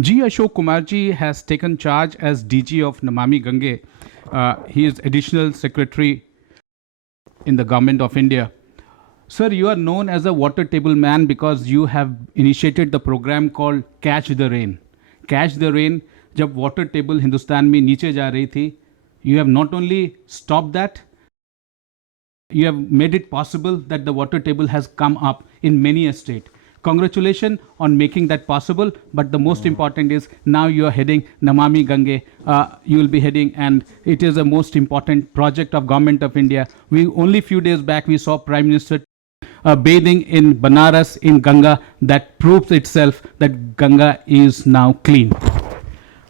G. Ashok Kumarji has taken charge as DG of Namami Gange. He is Additional Secretary in the Government of India. Sir, you are known as a water table man because you have initiated the program called Catch the Rain. Catch the Rain, जब water table Hindustan में नीचे जा रही थी, you have not only stopped that, you have made it possible that the water table has come up in many a state. Congratulations on making that possible. But the most important is now you are heading Namami Gange. You will be heading, and it is a most important project of Government of India. We only few days back we saw Prime Minister bathing in Banaras in Ganga. That proves itself that Ganga is now clean.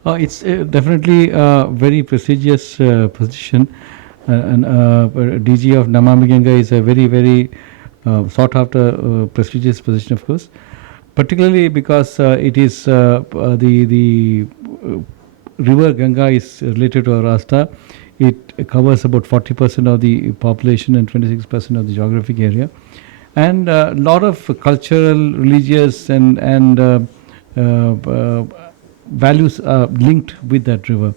It's definitely a very prestigious position. And DG of Namami Ganga is a very, very sought after prestigious position, of course, particularly because it is the river Ganga is related to Rasta. It covers about 40% of the population and 26% of the geographic area, and a lot of cultural, religious, and values are linked with that river.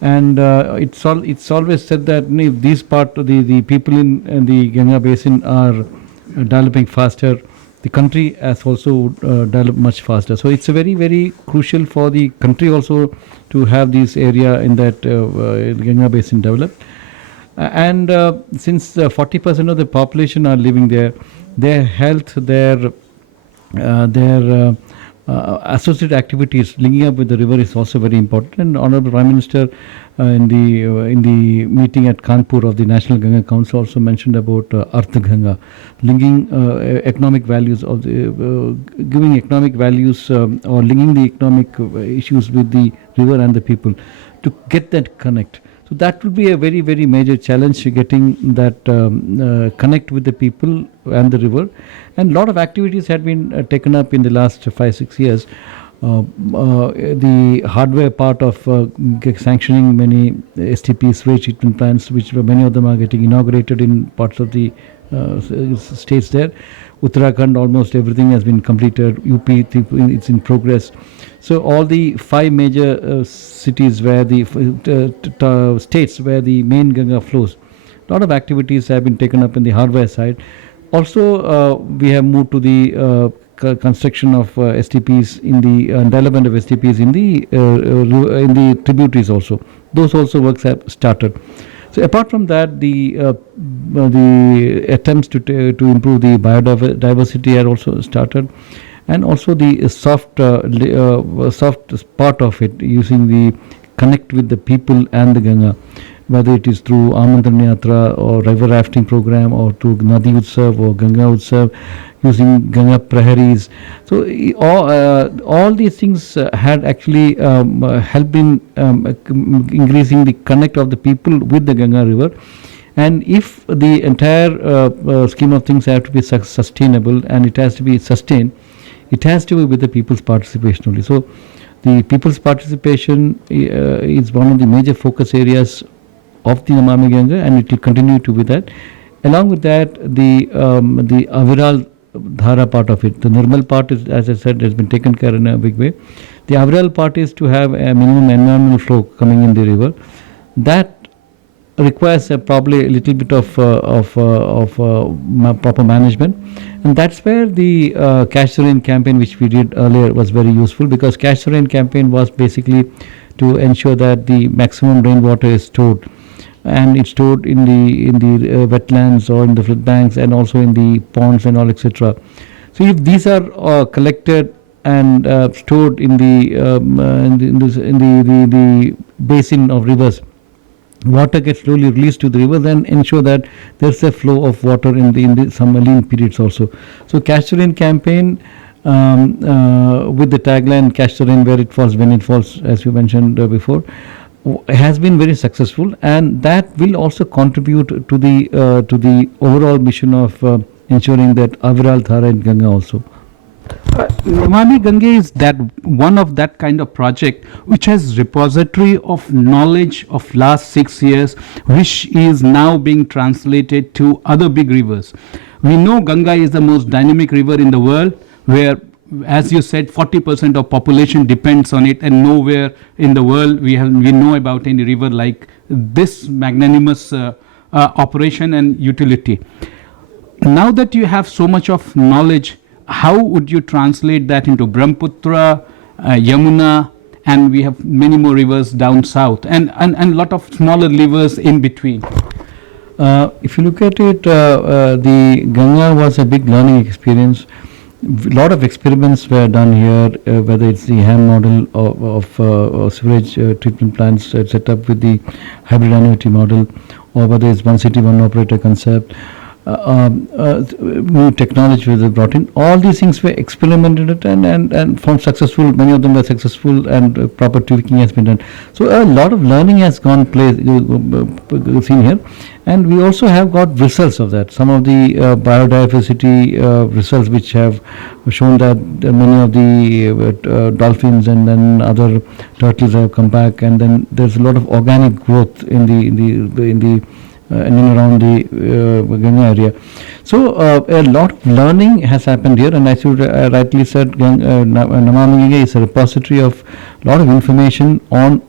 And it's always said that if these the people in the Ganga basin are developing faster, the country has also developed much faster. So it's a very, very crucial for the country also to have this area in that Ganga basin developed. And since 40% of the population are living there, their health, their associated activities linking up with the river is also very important. And Honorable Prime Minister in the meeting at Kanpur of the National Ganga Council also mentioned about Artha Ganga, linking economic values of the giving economic values or linking the economic issues with the river and the people to get that connect. So that will be a very, very major challenge, getting that connect with the people and the river. And a lot of activities had been taken up in the last 5-6 years. The hardware part of sanctioning many STPs, sewage treatment plants, which many of them are getting inaugurated in parts of the states there. Uttarakhand, almost everything has been completed. UP, it's in progress. So all the 5 major cities where the states where the main Ganga flows, a lot of activities have been taken up in the hardware side. Also, we have moved to the construction of STPs in the development of STPs in the tributaries also. Those also works have started. So apart from that, the attempts to improve the biodiversity are also started, and also the soft part of it, using the connect with the people and the Ganga, whether it is through Amantran Yatra or river rafting program or through Nadi Utsav or Ganga Utsav, using Ganga Praharis. So all these things had actually helped in increasing the connect of the people with the Ganga river. And if the entire scheme of things have to be sustainable and it has to be sustained, it has to be with the people's participation only. So the people's participation is one of the major focus areas of the Namami Ganga, and it will continue to be that. Along with that, the Aviral Dhara part of it, the Nirmal part is, as I said, has been taken care in a big way. The Aviral part is to have a minimum environmental flow coming in the river. That requires probably a little bit of proper management, and that's where the Catch the Rain campaign, which we did earlier, was very useful, because Catch the Rain campaign was basically to ensure that the maximum rainwater is stored, and it's stored in the wetlands or in the flood banks, and also in the ponds and all, etc. So if these are collected and stored in the basin of rivers, water gets slowly released to the river, then ensure that there's a flow of water in the summer lean periods also. So Catch the Rain campaign, with the tagline "Catch the Rain where it falls, when it falls," as you mentioned before, has been very successful, and that will also contribute to the overall mission of ensuring that Aviral Dhara in Ganga also. Namami Gange is that one of that kind of project which has repository of knowledge of last 6 years, which is now being translated to other big rivers. We know Ganga is the most dynamic river in the world, where as you said, 40% of population depends on it, and nowhere in the world we know about any river like this magnanimous operation and utility. Now that you have so much of knowledge, how would you translate that into Brahmaputra, Yamuna, and we have many more rivers down south, and a lot of smaller rivers in between? If you look at it, the Ganga was a big learning experience. A lot of experiments were done here, whether it's the HAM model of sewage treatment plants set up with the hybrid annuity model, or whether it's one city, one operator concept. New technology was brought in. All these things were experimented and found successful. Many of them were successful, and proper tweaking has been done. So a lot of learning has gone seen here, and we also have got results of that. Some of the biodiversity results which have shown that many of the dolphins and then other turtles have come back, and then there's a lot of organic growth in the in and around the Ganga area. So a lot of learning has happened here, and as you rightly said, Namami Ganga is a repository of a lot of information on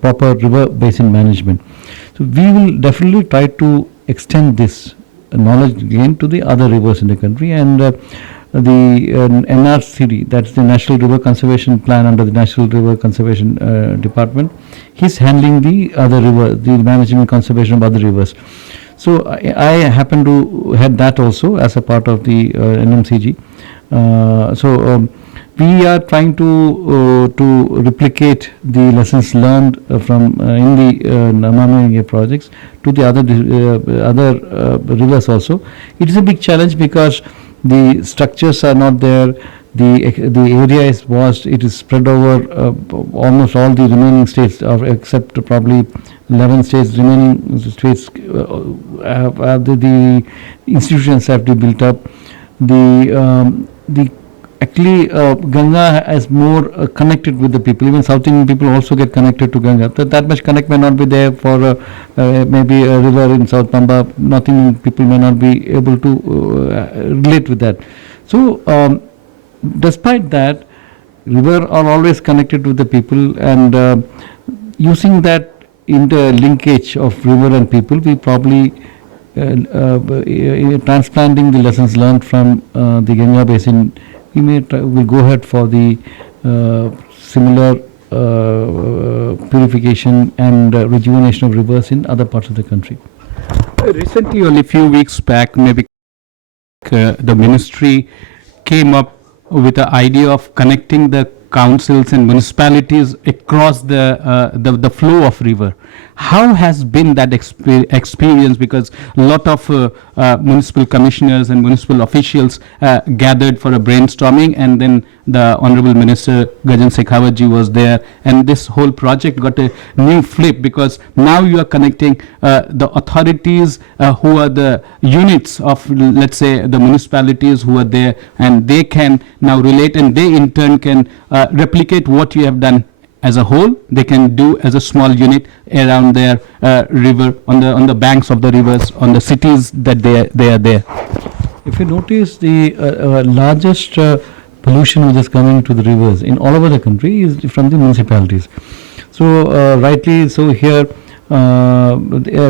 proper river basin management. So we will definitely try to extend this knowledge gain to the other rivers in the country, and the NRCD, that's the National River Conservation Plan under the National River Conservation Department, he's handling the other river, the management conservation of other rivers. So I happen to head that also as a part of the NMCG. We are trying to replicate the lessons learned from in the Namami projects to the other rivers also. It is a big challenge because the structures are not there, the area is vast, it is spread over almost all the remaining states, except probably 11 states. Remaining states the institutions have to be built up. Actually, Ganga is more connected with the people. Even South Indian people also get connected to Ganga. That much connect may not be there for maybe a river in South Pamba. North Indian people may not be able to relate with that. So, despite that, river are always connected with the people, and using that interlinkage of river and people, we probably transplanting the lessons learned from the Ganga basin. We will go ahead for the similar purification and rejuvenation of rivers in other parts of the country. Recently, only a few weeks back, maybe the ministry came up with the idea of connecting the councils and municipalities across the flow of river. How has been that experience? Because a lot of municipal commissioners and municipal officials gathered for a brainstorming, and then the Honorable Minister Gajan Shekhawat ji was there, and this whole project got a new flip because now you are connecting the authorities who are the units of, let's say, the municipalities who are there, and they can now relate, and they in turn can replicate what you have done as a whole. They can do as a small unit around their river, on the banks of the rivers, on the cities that they are there. If you notice, the largest pollution which is coming to the rivers in all over the country is from the municipalities. So rightly so here, a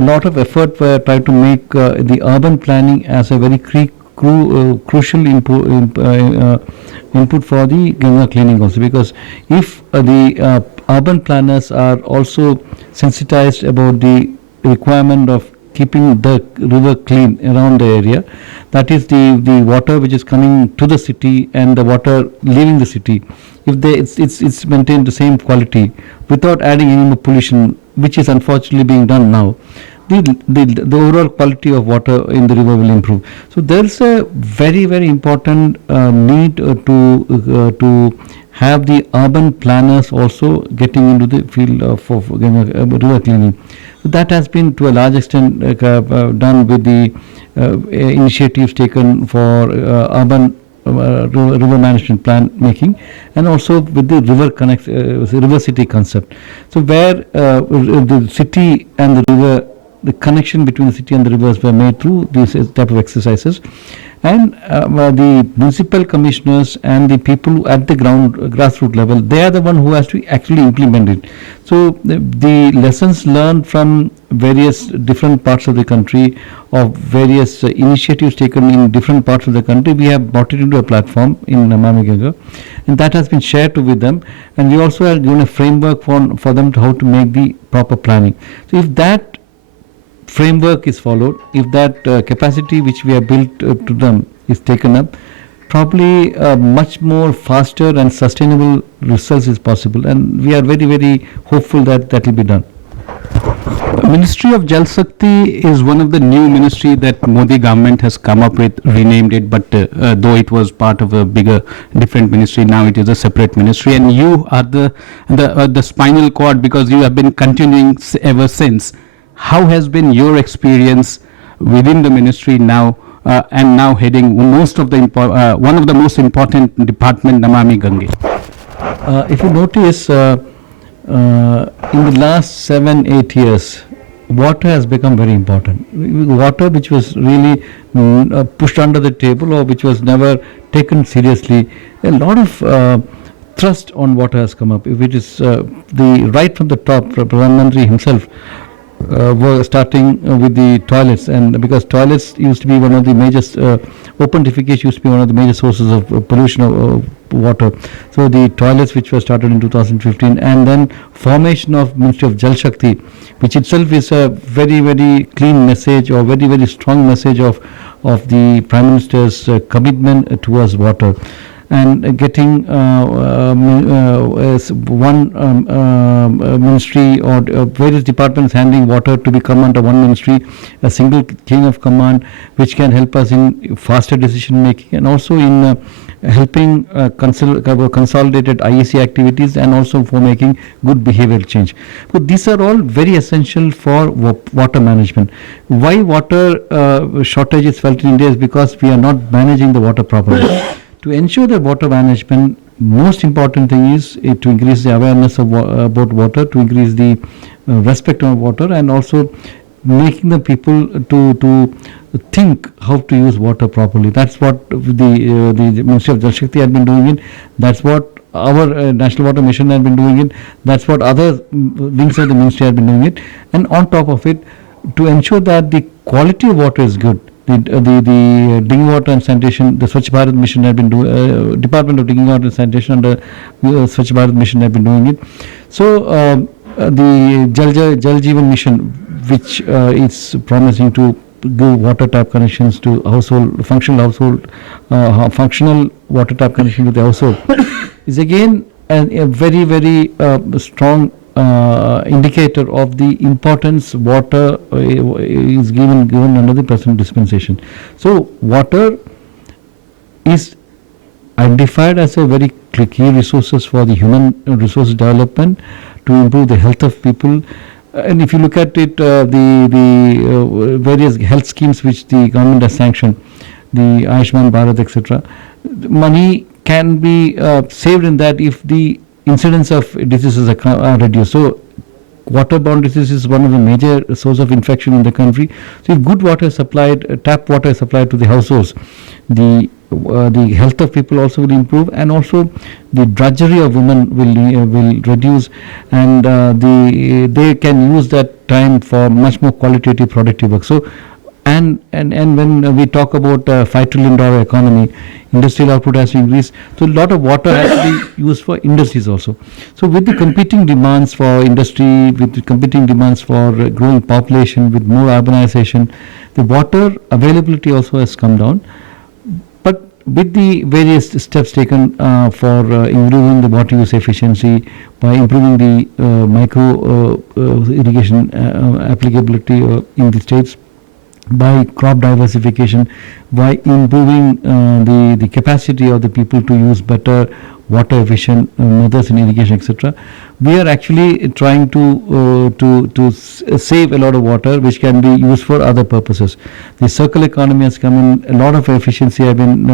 lot of effort were tried to make the urban planning as a very crucial input for the Ganga cleaning also, because if the urban planners are also sensitized about the requirement of keeping the river clean around the area, that is the water which is coming to the city and the water leaving the city, if it's maintained the same quality without adding any more pollution, which is unfortunately being done now, the overall quality of water in the river will improve. So there is a very, very important need to have the urban planners also getting into the field of river cleaning. So that has been to a large extent done with the initiatives taken for urban river management plan making, and also with the river city concept. So where the city and the river, the connection between the city and the rivers were made through these type of exercises, And the municipal commissioners and the people at the ground grassroots level, they are the one who has to actually implement it. So the lessons learned from various different parts of the country, of various initiatives taken in different parts of the country, we have brought it into a platform in Namami Ganga, and that has been shared with them. And we also have given a framework for them to how to make the proper planning. So if that framework is followed, if that capacity which we have built to them is taken up, probably much more faster and sustainable results is possible, and we are very, very hopeful that that will be done. Ministry of Jal Shakti is one of the new ministry that Modi government has come up with, renamed it, but though it was part of a bigger, different ministry, now it is a separate ministry, and you are the spinal cord because you have been continuing ever since. How has been your experience within the ministry now, and now heading most of the one of the most important department, Namami Gange? If you notice, in the last 7-8 years, water has become very important. Water which was really pushed under the table or which was never taken seriously, a lot of thrust on water has come up. If it is the right from the top, Pradhan Mantri himself were starting with the toilets, and because toilets used to be one of the major open defecation used to be one of the major sources of pollution of water. So the toilets which were started in 2015, and then formation of Ministry of Jal Shakti, which itself is a very, very clean message or very, very strong message of the Prime Minister's commitment towards water. And getting one ministry or various departments handling water to become under one ministry, a single chain of command, which can help us in faster decision making and also in helping consolidated IEC activities and also for making good behavioral change. So these are all very essential for water management. Why water shortage is felt in India is because we are not managing the water properly. To ensure the water management, most important thing is to increase the awareness of about water, to increase the respect of water, and also making the people to think how to use water properly. That's what the Ministry of Jal Shakti has been doing it. That's what our National Water Mission has been doing it. That's what other wings of the ministry have been doing it. And on top of it, to ensure that the quality of water is good. The drinking water and sanitation, the Swachh Bharat mission have been doing, Department of Drinking Water and Sanitation under Swachh Bharat mission have been doing it. So the Jal Jeevan mission, which is promising to give water tap connections to functional water tap connection to the household, is again a very, very strong indicator of the importance water is given under the present dispensation. So water is identified as a very key resources for the human resource development to improve the health of people. And if you look at it, the various health schemes which the government has sanctioned, the Ayushman Bharat, etc., money can be saved in that if the incidence of diseases are reduced. So waterborne disease is one of the major source of infection in the country. So if good water is supplied, tap water is supplied to the households, the health of people also will improve, and also the drudgery of women will reduce, and they can use that time for much more qualitative productive work. So and when we talk about $5 trillion economy, industrial output has to increase. So a lot of water has to be used for industries also. So with the competing demands for industry, with the competing demands for growing population, with more urbanization, the water availability also has come down. But with the various steps taken for improving the water use efficiency, by improving the micro irrigation applicability in the states, by crop diversification, by improving the capacity of the people to use better water efficient methods in irrigation, etc., we are actually trying to save a lot of water which can be used for other purposes. The circular economy has come in. A lot of efficiency have been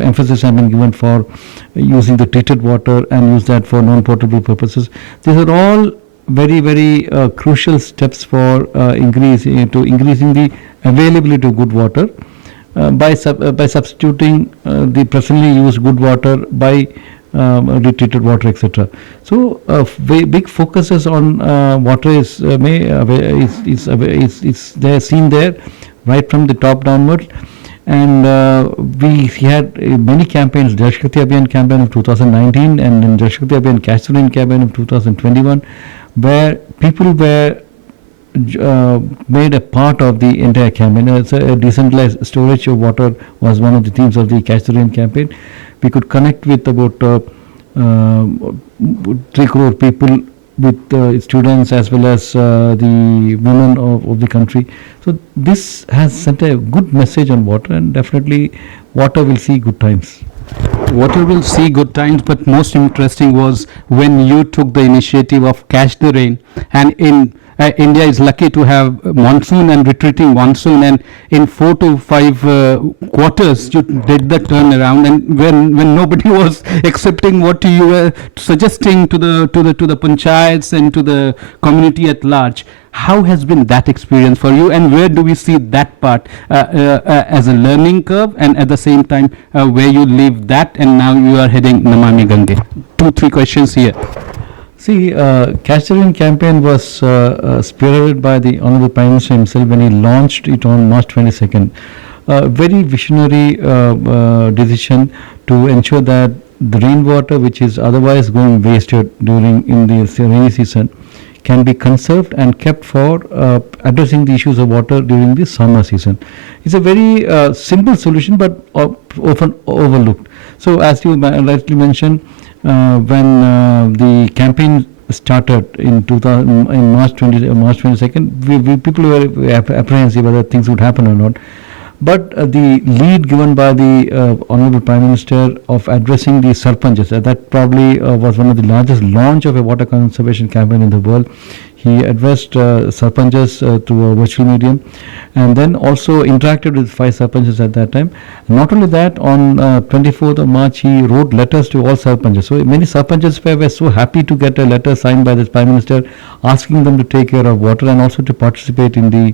emphasis have been given for using the treated water and use that for non-potable purposes. These are all very, very crucial steps for increasing the availability of good water, by substituting the presently used good water by retreated water, etc. So big focuses on water is there, seen there right from the top downwards. And we had many campaigns, Jal Shakti Abhiyan campaign of 2019 and then Jal Shakti Abhiyan Catch the Rain campaign of 2021, where people were made a part of the entire campaign. A decentralized storage of water was one of the themes of the Catch the Rain campaign. We could connect with about 3 crore people, with students as well as the women of the country. So this has sent a good message on water, and definitely water will see good times. Water will see good times, but most interesting was when you took the initiative of Catch the Rain, and in India is lucky to have monsoon and retreating monsoon, and in 4 to 5 quarters you did the turnaround, and when nobody was accepting what you were suggesting to the panchayats and to the community at large. How has been that experience for you, and where do we see that part as a learning curve, and at the same time where you leave that and now you are heading Namami Gange? 2-3 questions here. See, Catch the Rain campaign was spearheaded by the Honorable Prime Minister himself when he launched it on March 22nd. Very visionary decision to ensure that the rainwater, which is otherwise going wasted in the rainy season, can be conserved and kept for addressing the issues of water during the summer season. It's a very simple solution, but often overlooked. So, as you rightly mentioned, when the campaign started in March 22nd, people were apprehensive whether things would happen or not. But the lead given by the Honorable Prime Minister of addressing the sarpanchs, that probably was one of the largest launch of a water conservation campaign in the world. He addressed sarpanchs through a virtual medium, and then also interacted with 5 sarpanchs at that time. Not only that, on 24th of March, he wrote letters to all sarpanchs. So many sarpanchs were so happy to get a letter signed by the Prime Minister asking them to take care of water and also to participate in the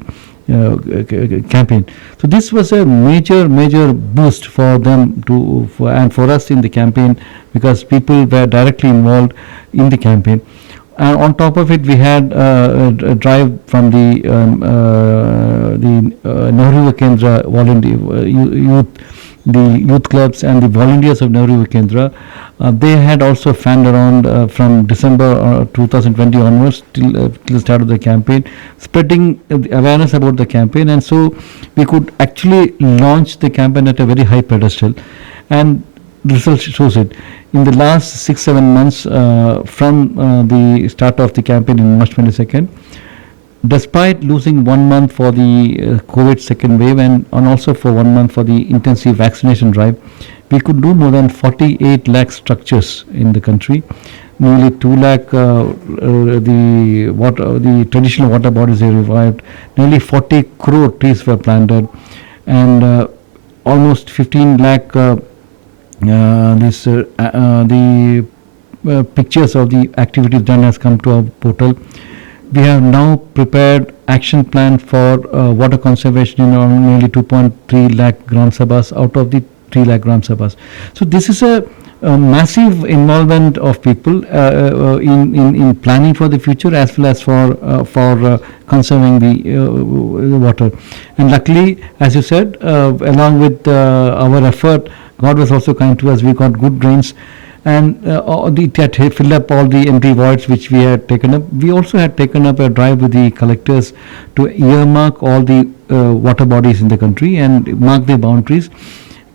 campaign. So this was a major boost for them and for us in the campaign, because people were directly involved in the campaign. And on top of it, we had a drive from the Nehru Yuva Kendra volunteer the youth clubs and the volunteers of Nehru Yuva Kendra. They had also fanned around from December 2020 onwards till the start of the campaign, spreading awareness about the campaign, and so we could actually launch the campaign at a very high pedestal, and the result shows it. In the last 6-7 months from the start of the campaign in March 22nd, despite losing 1 month for the COVID second wave and also for 1 month for the intensive vaccination drive, we could do more than 48 lakh structures in the country. Nearly 2 lakh the traditional water bodies were revived. Nearly 40 crore trees were planted, and almost 15 lakh the pictures of the activities done has come to our portal. We have now prepared action plan for water conservation in nearly 2.3 lakh Gram Sabhas out of the 3 lakh Gram Sabhas. So this is a massive involvement of people in planning for the future as well as for conserving the water. And luckily, as you said, along with our effort, God was also kind to us. We got good rains, and it had filled up all the empty voids which we had taken up. We also had taken up a drive with the collectors to earmark all the water bodies in the country and mark their boundaries,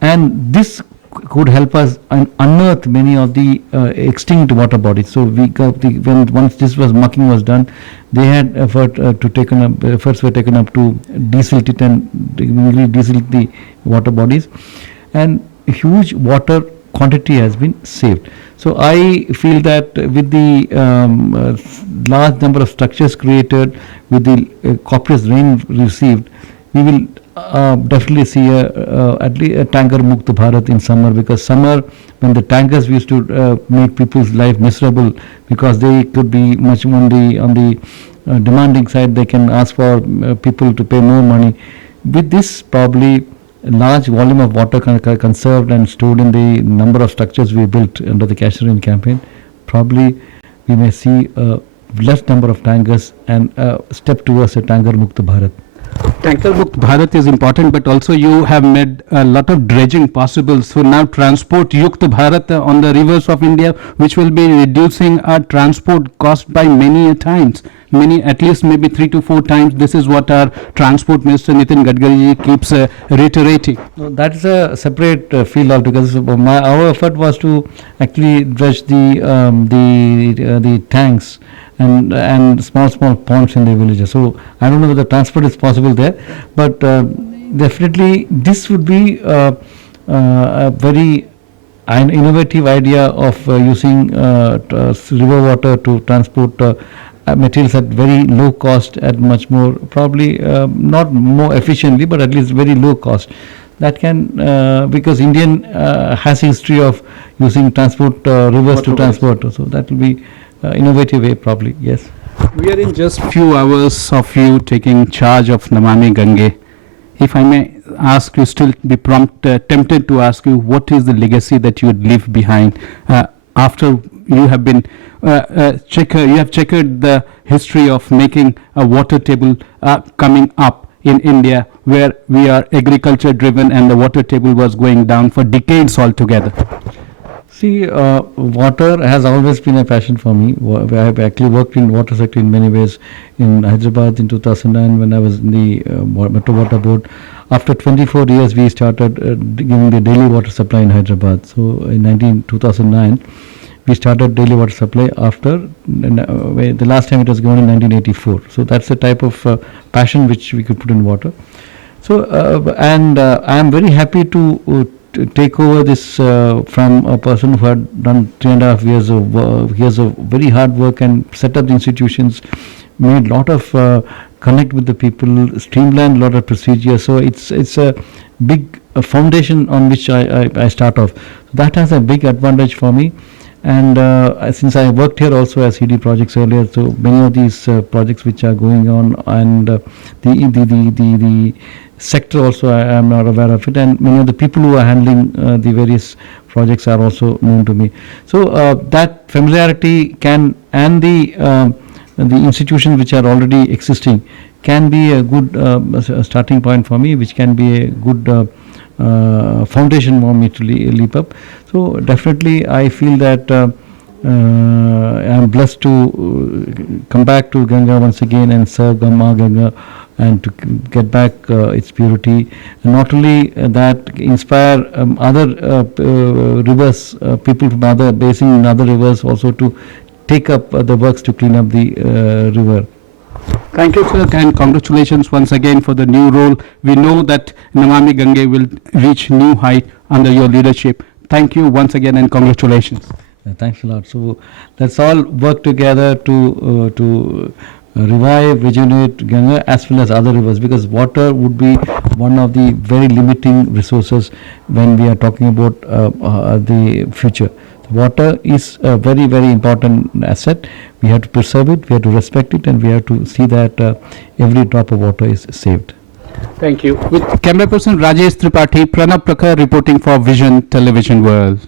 and this could help us unearth many of the extinct water bodies. So we got once this marking was done, they had efforts were taken up to desilt it and desilt the water bodies, and a huge water quantity has been saved. So I feel that with the large number of structures created, with the copious rain received, we will definitely see at least a tanker Mukta Bharat in summer, because summer, when the tankers used to make people's life miserable because they could be much on the demanding side, they can ask for people to pay more money. With this, probably large volume of water conserved and stored in the number of structures we built under the Cash the Rain campaign, probably we may see a less number of tankers and a step towards a tanker Mukta Bharat. Tanker Mukt Bharat is important, but also you have made a lot of dredging possible. So now transport Yukt Bharat on the rivers of India, which will be reducing our transport cost by many a times. Many, at least maybe 3 to 4 times. This is what our Transport Minister Nitin Gadkari keeps reiterating. No, that is a separate field altogether. So our effort was to actually dredge the tanks and small ponds in the villages. So I don't know whether transport is possible there, but definitely this would be a very an innovative idea of using river water to transport materials at very low cost, at much more probably not more efficiently, but at least very low cost. That can because Indian has a history of using transport rivers to transport, so that will be innovative way probably. Yes. We are in just few hours of you taking charge of Namami Gange. If I may ask you, still be tempted to ask you, what is the legacy that you would leave behind after you have been you have checkered the history of making a water table coming up in India, where we are agriculture driven and the water table was going down for decades altogether? See, water has always been a passion for me. I have actually worked in water sector in many ways. In Hyderabad in 2009, when I was in the Metro Water Board, after 24 years we started giving the daily water supply in Hyderabad. So in 2009 we started daily water supply. After the last time it was given in 1984. So that's the type of passion which we could put in water. So and I am very happy to take over this from a person who had done 3.5 years of very hard work and set up the institutions, made lot of connect with the people, streamlined a lot of procedures. So it's a big foundation on which I start off. That has a big advantage for me. And since I worked here also as CD projects earlier, so many of these projects which are going on, and the sector also I am not aware of it, and many of the people who are handling the various projects are also known to me. So that familiarity can, and the institutions which are already existing can be a good starting point for me, which can be a good foundation for me to leap up. So definitely I feel that I am blessed to come back to Ganga once again and serve Ganga, and to get back its purity, and not only that, inspire other rivers, people from other basin in other rivers also to take up the works to clean up the river. Thank you, sir, and congratulations once again for the new role. We know that Namami Gange will reach new height under your leadership. Thank you once again and congratulations. Thanks a lot. So let's all work together to revive, rejuvenate Ganga as well as other rivers, because water would be one of the very limiting resources when we are talking about the future. Water is a very, very important asset. We have to preserve it, we have to respect it, and we have to see that every drop of water is saved. Thank you. With camera person Rajesh Tripathi, Pranab Prakhar reporting for Vision Television World.